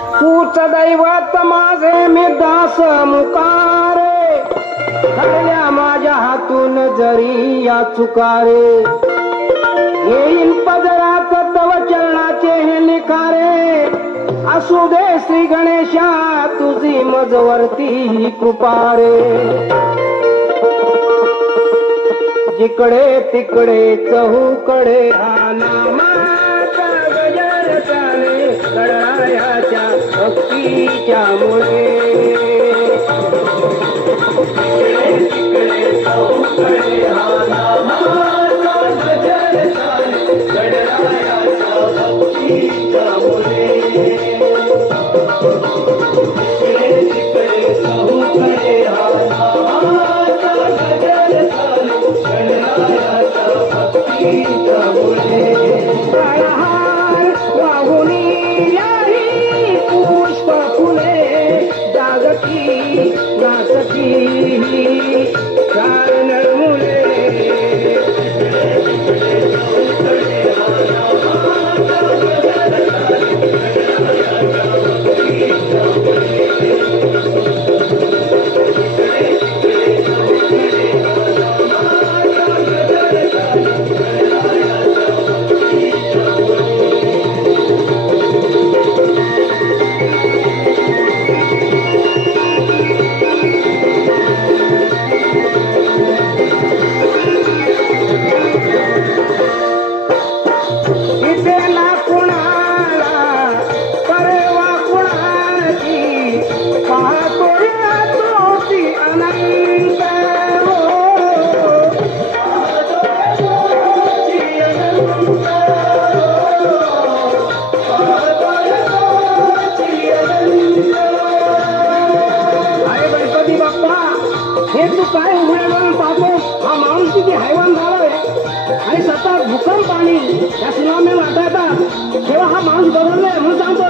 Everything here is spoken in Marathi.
तूच दैवत माझे मी दास मुकारे, घडल्या माझ्या हातून जरी या चुकारे, येईन पदरात तव चरणाचे हे लिखारे, असू दे श्री गणेशा तुझी मजवरती कृपारे. जिकडे तिकडे चहूकडे हा नामाचा गजर चाले, कळायाच्या भक्तीच्या मुळे. जिकडे चहूकडे हा नामाचा गजर चाले, कळायाच्या भक्तीच्या मुळे. जिकडे चहूकडे हा नामाचा गजर चाले, वाहुनी याही पुष्प फुले, जागती जागती कारण मुले. भूकंप आणि या सुनामी वाटायचा तेव्हा हा माणूस बदललाय म्हणून सांगतो.